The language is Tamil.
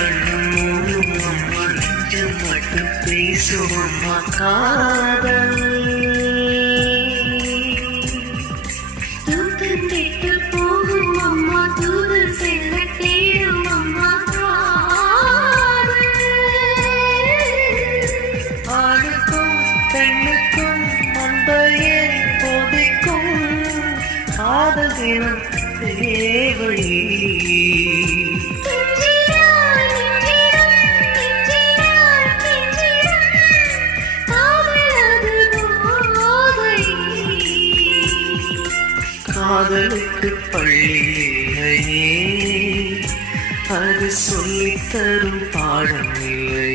கண்ணும் அம்மா நெஞ்சம் மட்டும் பேசும் அம்மா காதல் தூக்கத்திட்டு போகும் அம்மா தூது செல்ல தேடும் அம்மா காதல் ஆணுக்கும் பெண்ணுக்கும் அன்பையே போதிக்கும் காதல் தினம் தேவை காதலுக்கு பள்ளி இல்லையே அது சொல்லித்தரும் பாடம் இல்லை